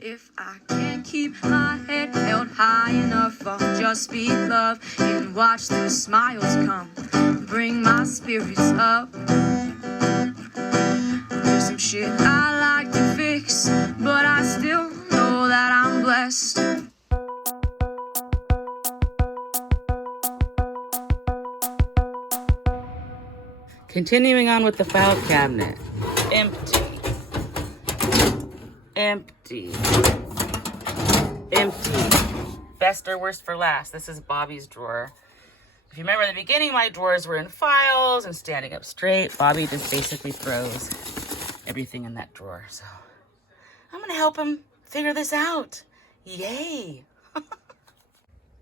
If I can't keep my head held high enough, I'll just speak love and watch the smiles come, bring my spirits up. There's some shit I like to fix, but I still know that I'm blessed. Continuing on with the file cabinet. Empty. Empty. Empty. Best or worst for last. This is Bobby's drawer. If you remember in the beginning, my drawers were in files and standing up straight. Bobby just basically throws everything in that drawer. So I'm going to help him figure this out. Yay.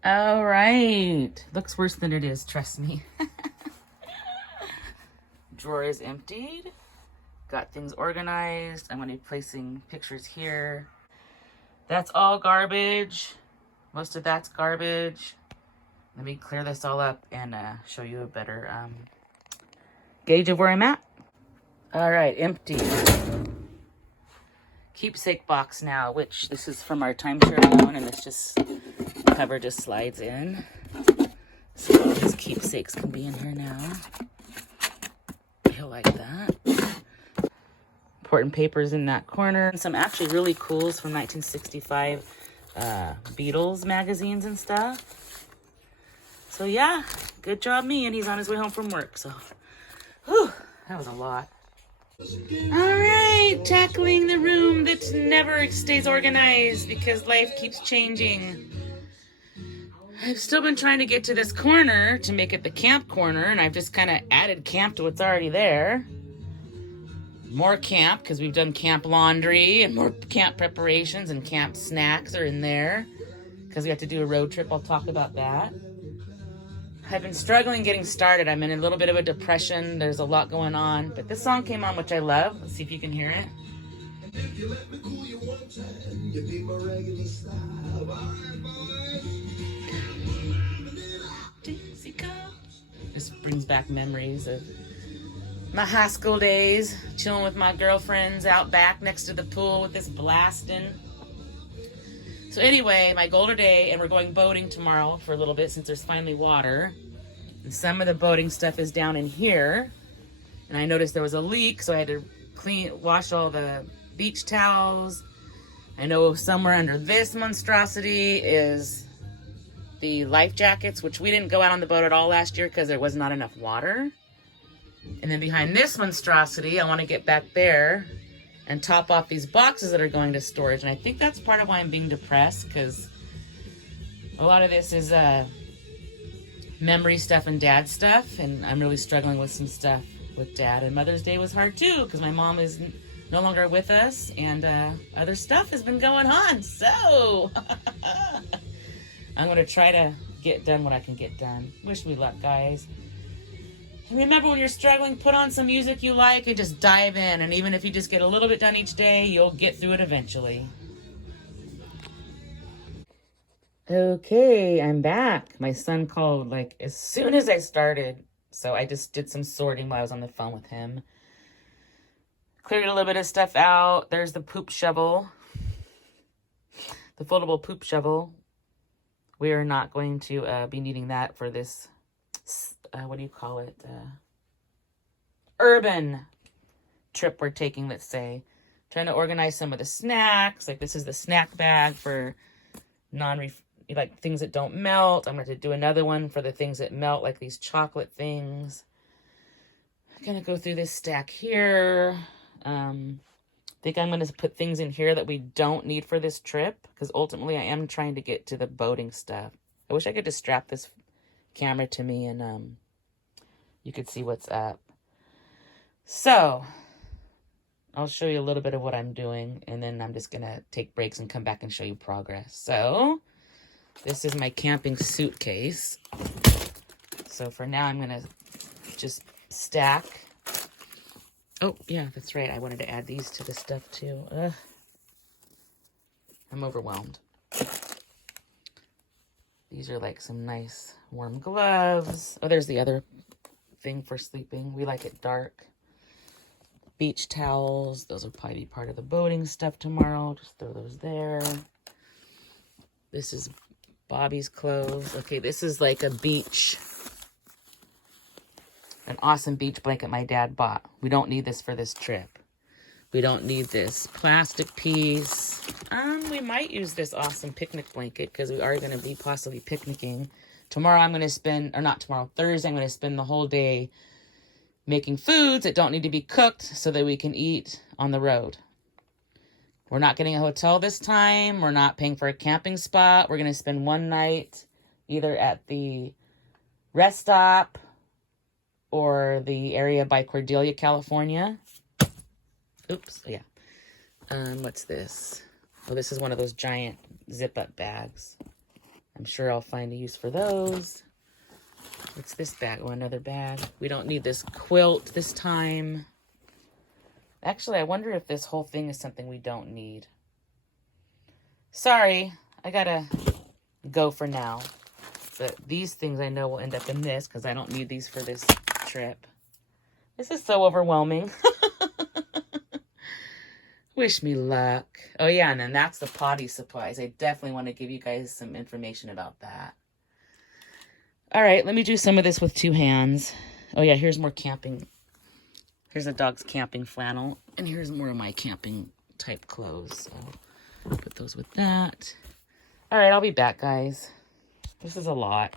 All right. Looks worse than it is, trust me. Drawer is emptied. Got things organized. I'm going to be placing pictures here. That's all garbage. Most of that's garbage. Let me clear this all up and show you a better gauge of where I'm at. All right, empty. Keepsake box now, which this is from our timeshare loan, and it's just, the cover just slides in. So all these keepsakes can be in here now. You'll like that. Important papers in that corner. And some actually really cools from 1965 Beatles magazines and stuff. So yeah, good job me, and he's on his way home from work. So, whew, that was a lot. All right, tackling the room that never stays organized because life keeps changing. I've still been trying to get to this corner to make it the camp corner, and I've just kind of added camp to what's already there. More camp, because we've done camp laundry, and more camp preparations and camp snacks are in there, because we have to do a road trip. I'll talk about that. I've been struggling getting started. I'm in a little bit of a depression. There's a lot going on, but this song came on, which I love. Let's see if you can hear it. This brings back memories of my high school days, chilling with my girlfriends out back next to the pool with this blasting. So anyway, my goal today, and we're going boating tomorrow for a little bit since there's finally water. And some of the boating stuff is down in here. And I noticed there was a leak, so I had to wash all the beach towels. I know somewhere under this monstrosity is the life jackets, which we didn't go out on the boat at all last year because there was not enough water. And then behind this monstrosity, I want to get back there and top off these boxes that are going to storage. And I think that's part of why I'm being depressed, because a lot of this is memory stuff and dad stuff, and I'm really struggling with some stuff with dad. And Mother's Day was hard too, because my mom is no longer with us, and other stuff has been going on. So I'm going to try to get done what I can get done. Wish me luck, guys. And remember, when you're struggling, put on some music you like and just dive in. And even if you just get a little bit done each day, you'll get through it eventually. Okay, I'm back. My son called like as soon as I started. So I just did some sorting while I was on the phone with him. Cleared a little bit of stuff out. There's the poop shovel. The foldable poop shovel. We are not going to be needing that for this, what do you call it? Urban trip we're taking, let's say. Trying to organize some of the snacks. Like this is the snack bag for like things that don't melt. I'm going to do another one for the things that melt, like these chocolate things. I'm going to go through this stack here. I think I'm going to put things in here that we don't need for this trip, because ultimately I am trying to get to the boating stuff. I wish I could just strap this camera to me and you could see what's up. So I'll show you a little bit of what I'm doing, and then I'm just going to take breaks and come back and show you progress. So this is my camping suitcase. So for now, I'm going to just stack. Oh, yeah, that's right. I wanted to add these to the stuff too. I'm overwhelmed. These are like some nice warm gloves. Oh, there's the other thing for sleeping. We like it dark. beach towels. Those will probably be part of the boating stuff tomorrow. Just throw those there. This is Bobby's clothes. Okay, this is like a beach, an awesome beach blanket my dad bought. We don't need this for this trip. We don't need this plastic piece. We might use this awesome picnic blanket because we are going to be possibly picnicking. Tomorrow I'm going to spend, or not tomorrow, Thursday, I'm going to spend the whole day making foods that don't need to be cooked so that we can eat on the road. We're not getting a hotel this time. We're not paying for a camping spot. We're going to spend one night either at the rest stop or the area by Cordelia, California. Oops, yeah. What's this? Oh, this is one of those giant zip-up bags. I'm sure I'll find a use for those. What's this bag? Oh, another bag. We don't need this quilt this time. Actually, I wonder if this whole thing is something we don't need. Sorry, I gotta go for now. But these things I know will end up in this because I don't need these for this trip. This is so overwhelming. Wish me luck. Oh yeah, and then that's the potty supplies. I definitely want to give you guys some information about that. All right, let me do some of this with two hands. Oh yeah, here's more camping. Here's the dog's camping flannel. And here's more of my camping type clothes. So put those with that. All right, I'll be back, guys. This is a lot.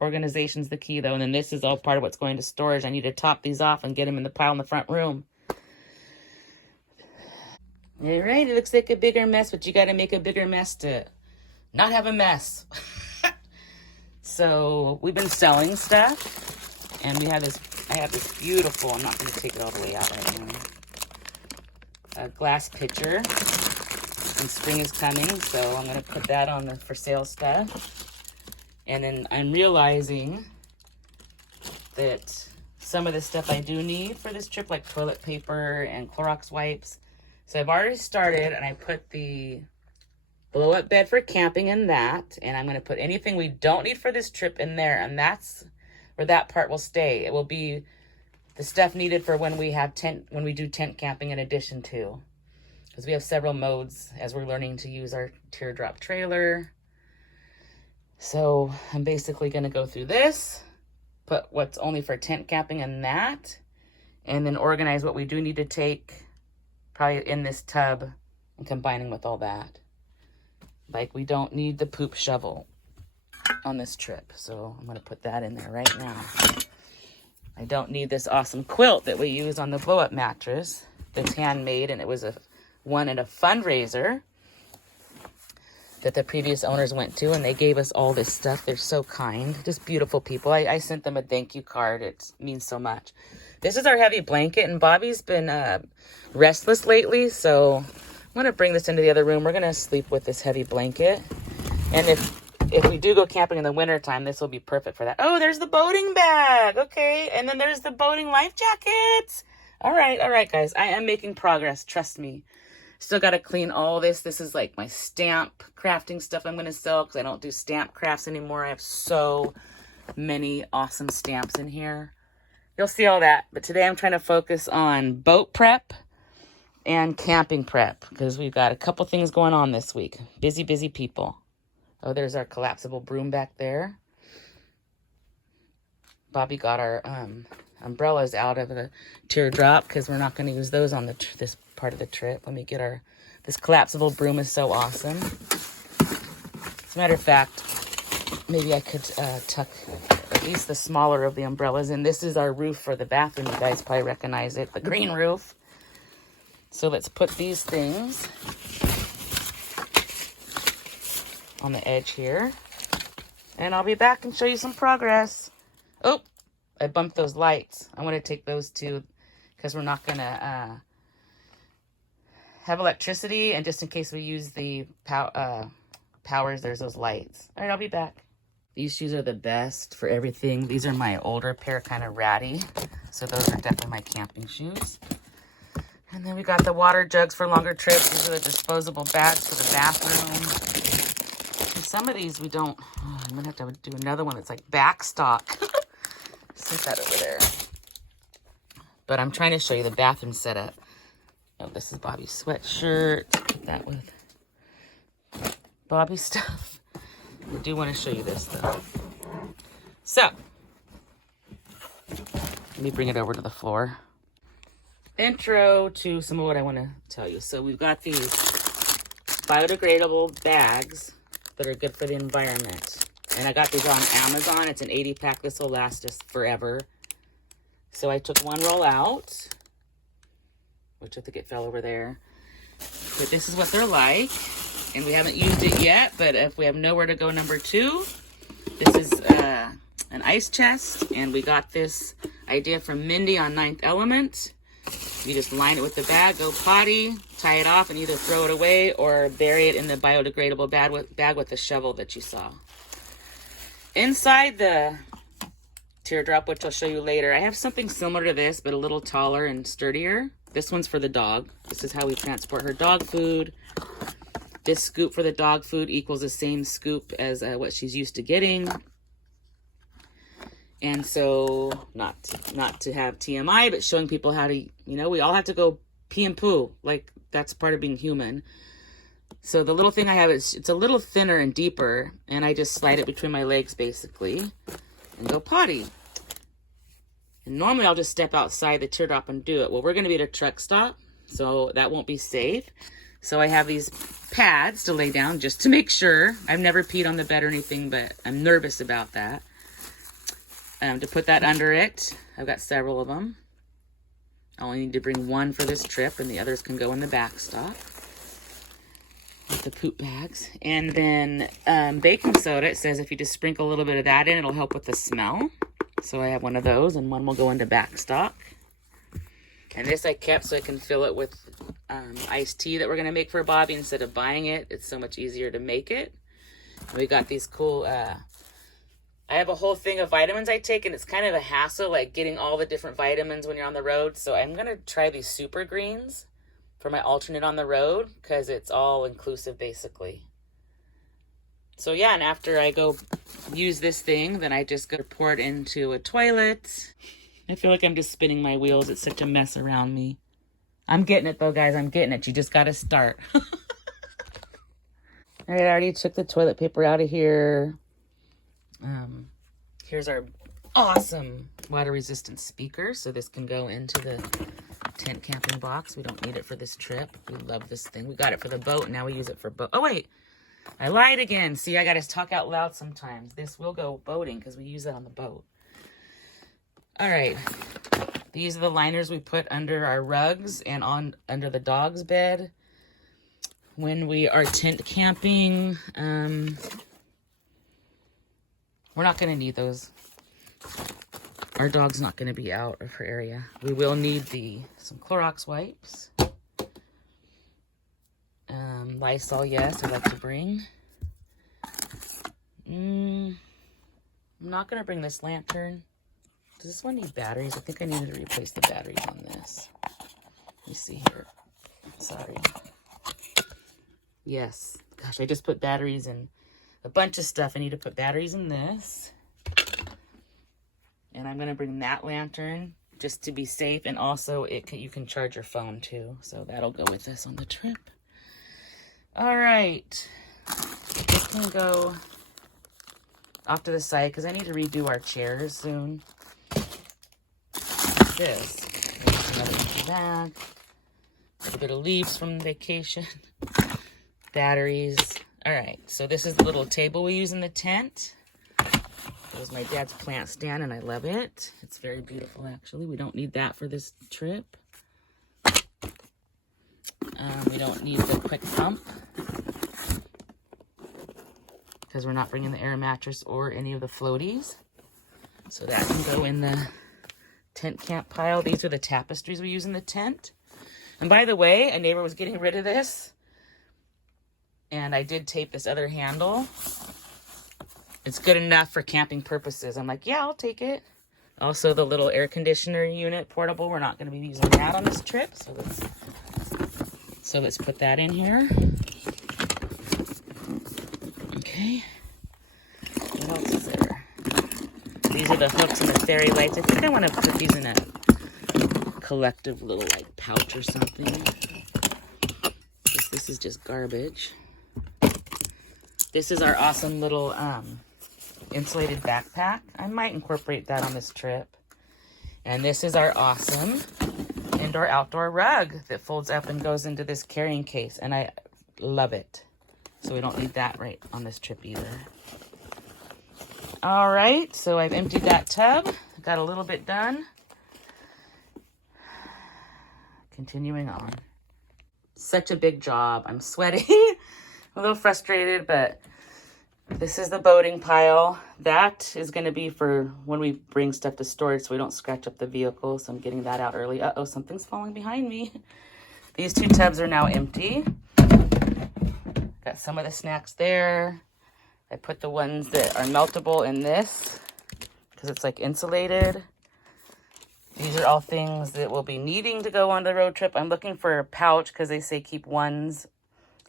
Organization's the key, though. And then this is all part of what's going to storage. I need to top these off and get them in the pile in the front room. All right, it looks like a bigger mess, but you got to make a bigger mess to not have a mess. So we've been selling stuff, and we have this. I have this beautiful. I'm not going to take it all the way out right now. A glass pitcher, and spring is coming, so I'm going to put that on the for sale stuff. And then I'm realizing that some of the stuff I do need for this trip, like toilet paper and Clorox wipes. So I've already started, and I put the blow-up bed for camping in that, and I'm going to put anything we don't need for this trip in there, and that's where that part will stay. It will be the stuff needed for when we do tent camping in addition to, because we have several modes as we're learning to use our teardrop trailer. So I'm basically going to go through this, put what's only for tent camping in that, and then organize what we do need to take probably in this tub and combining with all that. Like, we don't need the poop shovel on this trip, so I'm going to put that in there right now. I don't need this awesome quilt that we use on the blow-up mattress that's handmade, and it was one at a fundraiser that the previous owners went to, and they gave us all this stuff. They're so kind, just beautiful people. I sent them a thank you card. It means so much. This is our heavy blanket, and Bobby's been restless lately, so I'm going to bring this into the other room. We're going to sleep with this heavy blanket, and if we do go camping in the wintertime, this will be perfect for that. Oh, there's the boating bag. Okay, and then there's the boating life jackets. All right, guys. I am making progress. Trust me. Still got to clean all this. This is like my stamp crafting stuff I'm going to sell because I don't do stamp crafts anymore. I have so many awesome stamps in here. You'll see all that. But today I'm trying to focus on boat prep and camping prep because we've got a couple things going on this week. Busy, busy people. Oh, there's our collapsible broom back there. Bobby got our umbrellas out of the teardrop because we're not going to use those on this part of the trip. Let me get this collapsible broom is so awesome. As a matter of fact, maybe I could tuck at least the smaller of the umbrellas in. This is our roof for the bathroom. You guys probably recognize it, the green roof. So let's put these things on the edge here. And I'll be back and show you some progress. Oh, I bumped those lights. I want to take those too because we're not going to have electricity. And just in case we use the powers, there's those lights. All right, I'll be back. These shoes are the best for everything. These are my older pair, kind of ratty. So those are definitely my camping shoes. And then we got the water jugs for longer trips. These are the disposable bags for the bathroom. And some of these we don't. Oh, I'm going to have to do another one that's like backstock. Set that over there. But I'm trying to show you the bathroom setup. Oh, this is Bobby's sweatshirt. Put that with Bobby's stuff. I do want to show you this though. So, let me bring it over to the floor. Intro to some of what I want to tell you. So we've got these biodegradable bags that are good for the environment. And I got these on Amazon. It's an 80 pack. This will last us forever. So I took one roll out, which I think it fell over there. But this is what they're like. And we haven't used it yet, but if we have nowhere to go, number 2, this is an ice chest. And we got this idea from Mindy on 9th Element. You just line it with the bag, go potty, tie it off, and either throw it away or bury it in the biodegradable bag with the shovel that you saw. Inside the teardrop, which I'll show you later, I have something similar to this, but a little taller and sturdier. This one's for the dog. This is how we transport her dog food. This scoop for the dog food equals the same scoop as what she's used to getting. And so, not to have TMI, but showing people how to, you know, we all have to go pee and poo. Like, that's part of being human. So the little thing I have is, it's a little thinner and deeper, and I just slide it between my legs, basically, and go potty. And normally I'll just step outside the teardrop and do it. Well, we're going to be at a truck stop, so that won't be safe. So I have these pads to lay down just to make sure. I've never peed on the bed or anything, but I'm nervous about that. To put that under it, I've got several of them. I only need to bring one for this trip, and the others can go in the backstop with the poop bags. And then baking soda, it says if you just sprinkle a little bit of that in, it'll help with the smell. So I have one of those, and one will go into backstock. And this I kept so I can fill it with iced tea that we're going to make for Bobby instead of buying it. It's so much easier to make it. And we got these cool... I have a whole thing of vitamins I take, and it's kind of a hassle, like getting all the different vitamins when you're on the road. So I'm going to try these super greens for my alternate on the road, because it's all inclusive, basically. So yeah, and after I go use this thing, then I just go pour it into a toilet. I feel like I'm just spinning my wheels. It's such a mess around me. I'm getting it, though, guys. I'm getting it. You just got to start. All right, I already took the toilet paper out of here. Here's our awesome water-resistant speaker. So this can go into the tent camping box. We don't need it for this trip. We love this thing. We got it for the boat. Now we use it for boat. Oh, wait. I lied again. See, I got to talk out loud sometimes. This will go boating because we use it on the boat. All right. These are the liners we put under our rugs and under the dog's bed when we are tent camping. We're not going to need those. Our dog's not going to be out of her area. We will need some Clorox wipes. Lysol, yes, I'd like to bring. I'm not going to bring this lantern. Does this one need batteries? I think I needed to replace the batteries on this. Let me see here. Sorry. Yes. Gosh, I just put batteries in a bunch of stuff. I need to put batteries in this. And I'm going to bring that lantern just to be safe. And also, you can charge your phone too. So that'll go with us on the trip. All right. This can go off to the side because I need to redo our chairs soon. This. Another bag. A little bit of leaves from vacation. Batteries. All right. So this is the little table we use in the tent. It was my dad's plant stand, and I love it. It's very beautiful, actually. We don't need that for this trip. We don't need the quick pump because we're not bringing the air mattress or any of the floaties. So that can go in the tent camp pile. These are the tapestries we use in the tent. And by the way, a neighbor was getting rid of this. And I did tape this other handle. It's good enough for camping purposes. I'm like, yeah, I'll take it. Also, the little air conditioner unit, portable. We're not going to be using that on this trip. So let's put that in here. Okay. What else is there? These are the hooks and the fairy lights. I think I want to put these in a collective little like pouch or something. This is just garbage. This is our awesome little insulated backpack. I might incorporate that on this trip. And this is our awesome indoor-outdoor rug that folds up and goes into this carrying case. And I love it. So we don't need that right on this trip either. All right, so I've emptied that tub. Got a little bit done. Continuing on. Such a big job. I'm sweating. A little frustrated, but this is the boating pile. That is going to be for when we bring stuff to storage so we don't scratch up the vehicle. So I'm getting that out early. Uh-oh, something's falling behind me. These 2 tubs are now empty. Got some of the snacks there. I put the ones that are meltable in this because it's like insulated. These are all things that we'll be needing to go on the road trip. I'm looking for a pouch because they say keep ones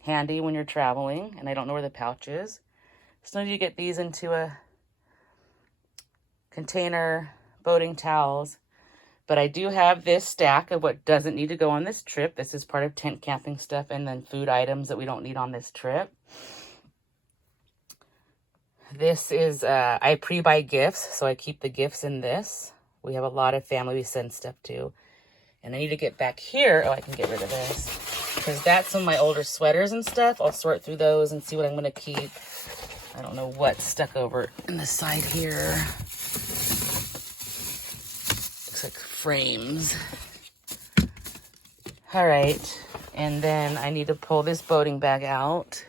handy when you're traveling, and I don't know where the pouch is. So you get these into a container, boating towels. But I do have this stack of what doesn't need to go on this trip. This is part of tent camping stuff, and then food items that we don't need on this trip. This is, I pre-buy gifts, so I keep the gifts in this. We have a lot of family we send stuff to. And I need to get back here. Oh, I can get rid of this. Because that's some of my older sweaters and stuff. I'll sort through those and see what I'm going to keep. I don't know what's stuck over in the side here. Looks like frames. All right. And then I need to pull this boating bag out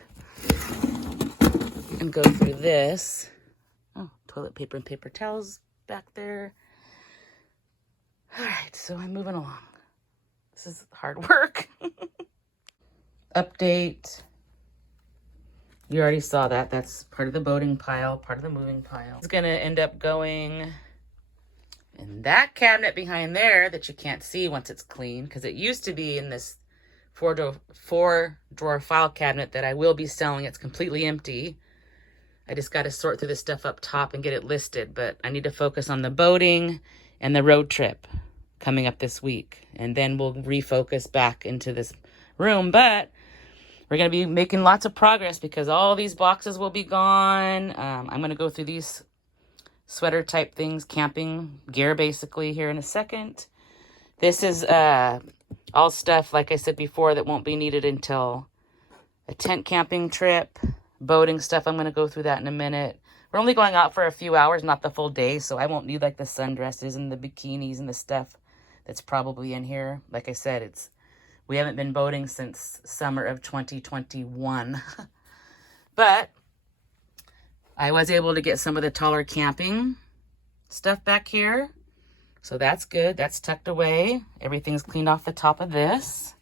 and go through this. Oh, toilet paper and paper towels back there. All right, so I'm moving along. This is hard work. Update. You already saw that. That's part of the boating pile, part of the moving pile. It's gonna end up going in that cabinet behind there that you can't see once it's clean, because it used to be in this four drawer file cabinet that I will be selling. It's completely empty. I just got to sort through the stuff up top and get it listed, but I need to focus on the boating and the road trip coming up this week. And then we'll refocus back into this room, but we're going to be making lots of progress because all these boxes will be gone. I'm going to go through these sweater type things, camping gear basically here in a second. This is all stuff, like I said before, that won't be needed until a tent camping trip. Boating stuff, I'm going to go through that in a minute. We're only going out for a few hours, not the full day, so I won't need like the sundresses and the bikinis and the stuff that's probably in here. Like I said, we haven't been boating since summer of 2021. But I was able to get some of the taller camping stuff back here. So that's good. That's tucked away. Everything's cleaned off the top of this.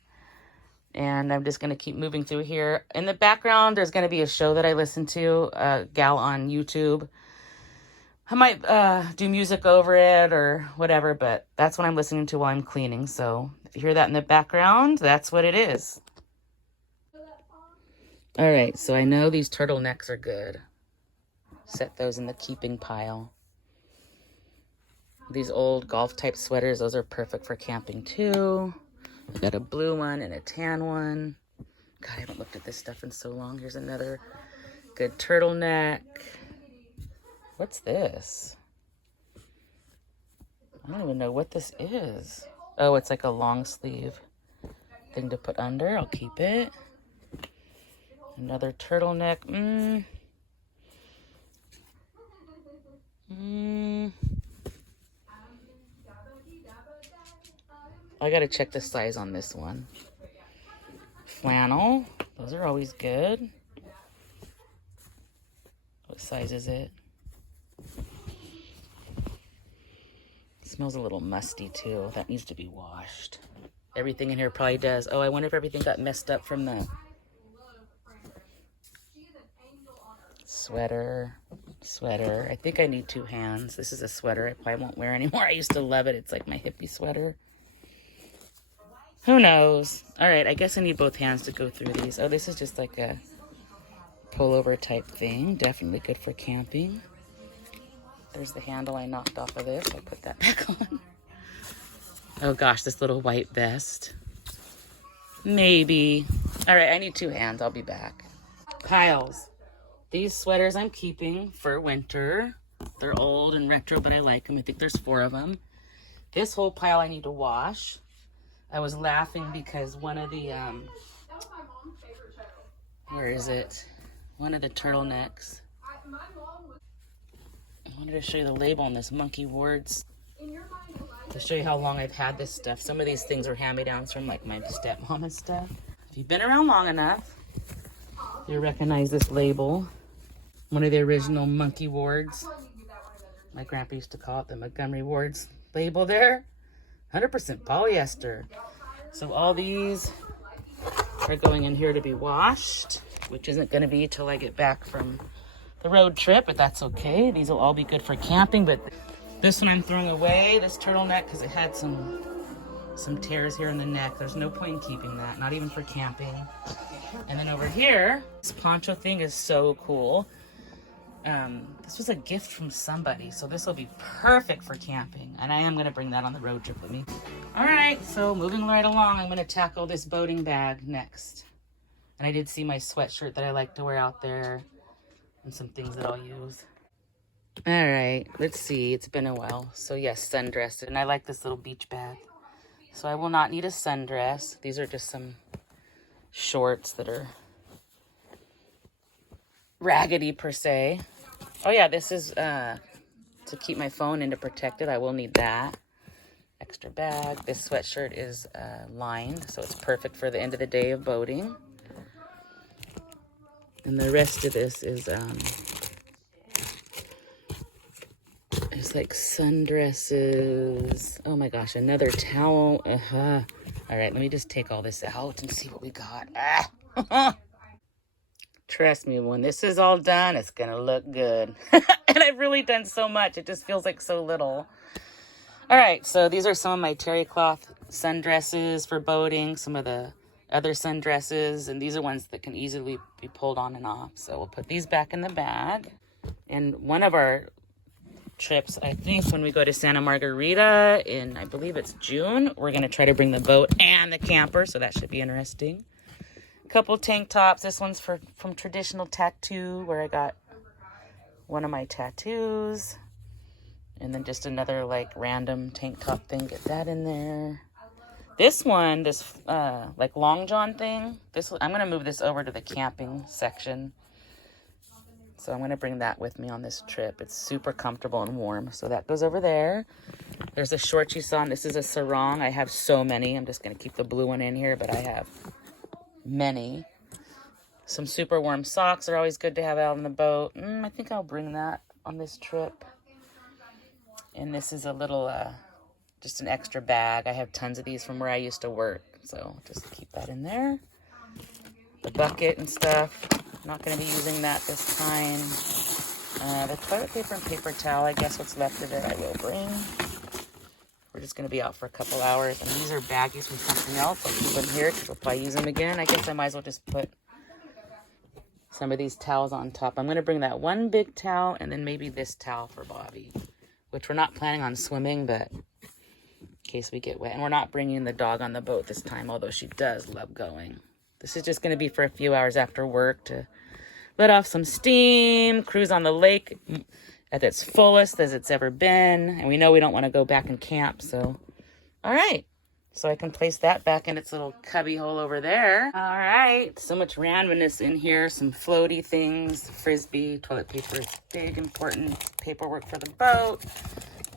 And I'm just going to keep moving through here. In the background, there's going to be a show that I listen to, a gal on YouTube. I might do music over it or whatever, but that's what I'm listening to while I'm cleaning. So if you hear that in the background, that's what it is. All right, so I know these turtlenecks are good. Set those in the keeping pile. These old golf type sweaters, those are perfect for camping too. I got a blue one and a tan one. God, I haven't looked at this stuff in so long. Here's another good turtleneck. What's this? I don't even know what this is. Oh, it's like a long sleeve thing to put under. I'll keep it. Another turtleneck. I gotta check the size on this one. Flannel. Those are always good. What size is it? Smells a little musty too. That needs to be washed. Everything in here probably does. Oh, I wonder if everything got messed up from the sweater. I think I need 2 hands. This is a sweater I probably won't wear anymore. I used to love it. It's like my hippie sweater. Who knows? All right, I guess I need both hands to go through these. Oh, this is just like a pullover type thing. Definitely good for camping. There's the handle I knocked off of this. I'll put that back on. Oh gosh, this little white vest. Maybe. All right, I need 2 hands. I'll be back. Piles. These sweaters I'm keeping for winter. They're old and retro, but I like them. I think there's 4 of them. This whole pile I need to wash. I was laughing because one of the, where is it? One of the turtlenecks. I wanted to show you the label on this Monkey Wards to show you how long I've had this stuff. Some of these things are hand-me-downs from like my stepmom and stuff. If you've been around long enough, you'll recognize this label. One of the original Monkey Wards. My grandpa used to call it the Montgomery Wards label there. 100% polyester. So all these are going in here to be washed, which isn't going to be till I get back from the road trip, but that's okay. These will all be good for camping, but this one I'm throwing away, this turtleneck, because it had some tears here in the neck. There's no point in keeping that, not even for camping. And then over here, this poncho thing is so cool. This was a gift from somebody, so this will be perfect for camping. And I am going to bring that on the road trip with me. All right, so moving right along, I'm going to tackle this boating bag next. And I did see my sweatshirt that I like to wear out there and some things that I'll use. All right, let's see. It's been a while. So yes, sundress. And I like this little beach bag. So I will not need a sundress. These are just some shorts that are raggedy per se. Oh yeah, this is to keep my phone and to protect it. I will need that. Extra bag. This sweatshirt is lined, so it's perfect for the end of the day of boating. And the rest of this is it's like sundresses. Oh my gosh, another towel. All right, let me just take all this out and see what we got. Trust me, when this is all done, it's gonna look good. And I've really done so much, it just feels like so little. All right, so these are some of my terry cloth sundresses for boating, some of the other sundresses, and these are ones that can easily be pulled on and off. So we'll put these back in the bag. And one of our trips, I think when we go to Santa Margarita in, I believe it's June, we're gonna try to bring the boat and the camper, so that should be interesting. A couple tank tops. This one's from Traditional Tattoo, where I got one of my tattoos. And then just another like random tank top thing. Get that in there. This one, this like long john thing. I'm gonna move this over to the camping section. So I'm gonna bring that with me on this trip. It's super comfortable and warm. So that goes over there. There's a short you saw, and this is a sarong. I have so many. I'm just gonna keep the blue one in here, but I have many. Some super warm socks are always good to have out on the boat. I think I'll bring that on this trip. And this is a little, just an extra bag. I have tons of these from where I used to work. So just keep that in there. The bucket and stuff. Not going to be using that this time. The toilet paper and paper towel, I guess what's left of it, I will bring. We're just going to be out for a couple hours. And these are baggies from something else. I'll keep them here because we'll probably use them again. I guess I might as well just put some of these towels on top. I'm going to bring that one big towel and then maybe this towel for Bobby, which we're not planning on swimming, but in case we get wet. And we're not bringing the dog on the boat this time, although she does love going. This is just going to be for a few hours after work to let off some steam, cruise on the lake at its fullest as it's ever been. And we know we don't want to go back and camp, so all right. So I can place that back in its little cubby hole over there. All right, so much randomness in here. Some floaty things, frisbee, toilet paper is big, important paperwork for the boat.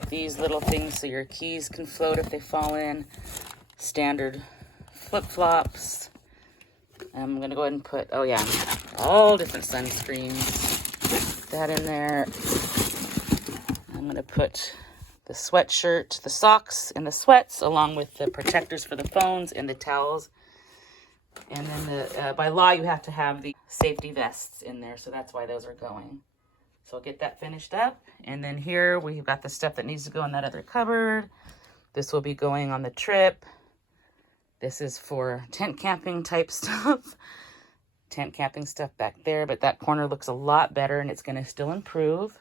These little things so your keys can float if they fall in. Standard flip-flops. I'm gonna go ahead and put, oh yeah, all different sunscreens. Put that in there. I'm gonna put the sweatshirt, the socks, and the sweats, along with the protectors for the phones and the towels. And then by law, you have to have the safety vests in there, so that's why those are going. So I'll get that finished up. And then here we've got the stuff that needs to go in that other cupboard. This will be going on the trip. This is for tent camping type stuff. Tent camping stuff back there, but that corner looks a lot better and it's gonna still improve.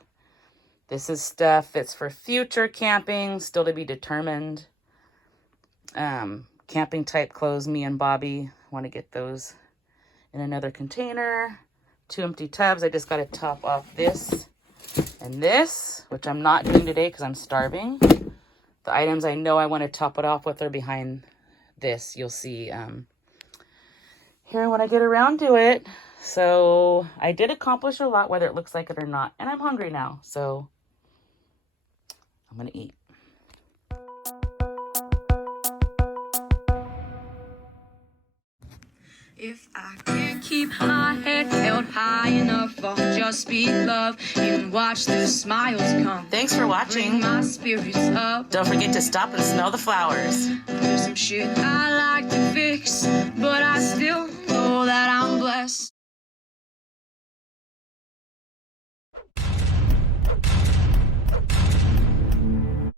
This is stuff that's for future camping, still to be determined. camping type clothes. Me and Bobby want to get those in another container. 2 empty tubs. I just got to top off this and this, which I'm not doing today because I'm starving. The items I know I want to top it off with are behind this. You'll see here when I get around to it. So I did accomplish a lot, whether it looks like it or not. And I'm hungry now, so I'm going to eat. If I can't keep my head held high enough, I'll just speak love and watch the smiles come. Thanks for Bring watching. my spirits up. Don't forget to stop and smell the flowers. There's some shit I like to fix, but I still know that I'm blessed.